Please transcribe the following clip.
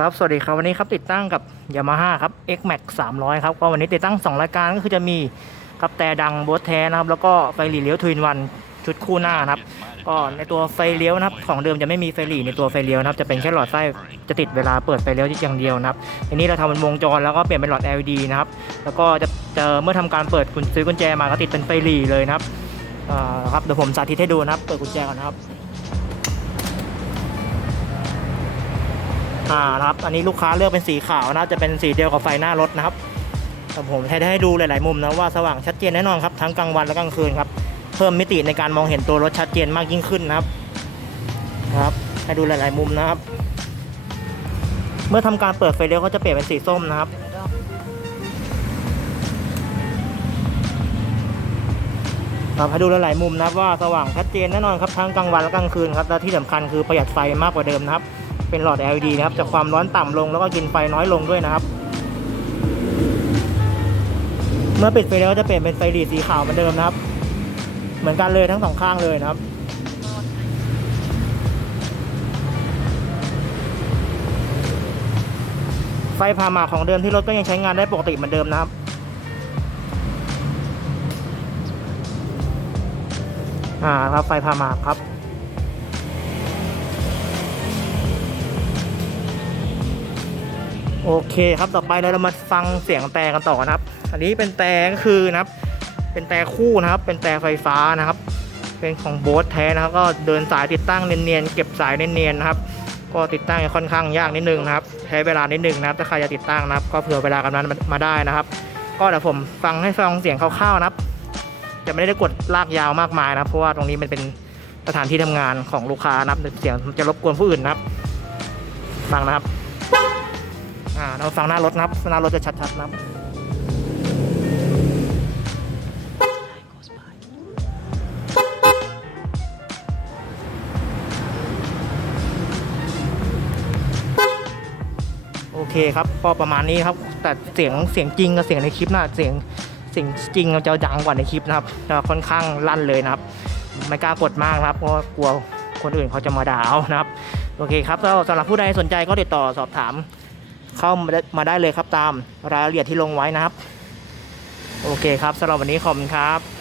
ครับสวัสดีครับวันนี้ครับติดตั้งกับ Yamaha ครับ X Max 300 ครับก็วันนี้ติดตั้ง 2 รายการก็คือจะมีครับแต่ดังโบสแท้นะครับ แล้วก็ไฟหลีเลี้ยวทวินวันชุดคู่หน้านะครับก็ในตัวไฟเลี้ยวนะครับ ของเดิมจะไม่มีไฟหลีในตัวไฟเลี้ยวนะครับจะเป็นแค่หลอดไฟจะติดเวลาเปิดไฟเลี้ยวอย่างเดียวนะครับทีนี้เราทำเป็นวงจรแล้วก็เปลี่ยนเป็นหลอด LED นะครับแล้วก็จะจะเมื่อทำการเปิดคุณซื้อกุญแจมาก็ติดเป็นไฟหลีเลยนะครับอ่าครับเดี๋ยวผมสาธิตให้ดูนะครับ เปิดกุญแจก่อนนะครับ อ่านะครับ อันนี้ลูกค้าเลือกเป็นสีขาวนะจะเป็นสีเดียวกับไฟหน้ารถนะครับแต่ผมให้ให้ดูหลาย ๆ มุมนะว่าสว่างชัดเจนแน่นอนครับทั้งกลางวันและกลางคืนครับเพิ่มมิติในการมองเห็นตัวรถชัดเจนมากยิ่งขึ้นนะครับครับให้ดูหลาย ๆ มุมนะครับ เมื่อทำการเปิดไฟเลี้ยวก็จะเปลี่ยนเป็นสีส้มนะครับครับให้ดูหลาย ๆ มุมนะครับว่าสว่างชัดเจนแน่นอนครับทั้งกลางวันและกลางคืนครับและที่สำคัญคือประหยัดไฟมากกว่าเดิมนะครับ เป็นหลอด LED นะครับจะความร้อนต่ำลงแล้วก็กินไฟน้อยลงด้วยนะครับ เมื่อปิดไฟแล้วจะเปลี่ยนเป็นไฟหลีสีขาวเหมือนเดิมนะครับ เหมือนกันเลยทั้งสองข้างเลยนะครับไฟพามาของเดิมที่รถก็ยังใช้งานได้ปกติเหมือนเดิมนะครับ อ่าครับไฟพามาครับ โอเคครับต่อไปเรามาฟังเสียงแต่กันต่อนะครับ อันนี้เป็นแต่ก็คือนะครับ เป็นแต่คู่นะครับ เป็นแต่ไฟฟ้านะครับ เป็นของโบสแท้นะครับ ก็เดินสายติดตั้งเนียนๆเก็บสายเนียนๆนะครับ ก็ติดตั้งค่อนข้างยากนิดนึงนะครับ ใช้เวลานิดนึงนะครับ ถ้าใครจะติดตั้งนะครับ ก็เผื่อเวลากันนั้นมาได้นะครับ ก็เดี๋ยวผมฟังให้ฟังเสียงคร่าวๆนะครับ จะไม่ได้กดลากยาวมากมายนะครับ เพราะว่าตรงนี้มันเป็นสถานที่ทำงานของลูกค้านะครับเสียงจะรบกวนผู้อื่นนะครับ ฟังนะครับ อ่าเราฟังหน้ารถนะครับหน้ารถจะชัดๆนะครับโอเคครับก็ประมาณนี้ครับ แต่เสียงเสียงจริงกับเสียงในคลิปน่ะเสียงเสียงจริงจะดังกว่าในคลิปนะครับจะค่อนข้างลั่นเลยนะครับไม่กล้ากดมากนะครับเพราะกลัวคนอื่นเขาจะมาด่าเอานะครับ โอเคครับสำหรับผู้ใดสนใจก็ติดต่อสอบถาม เข้ามาได้เลยครับตามรายละเอียดที่ลงไว้นะครับ โอเคครับสำหรับวันนี้ขอบคุณครับ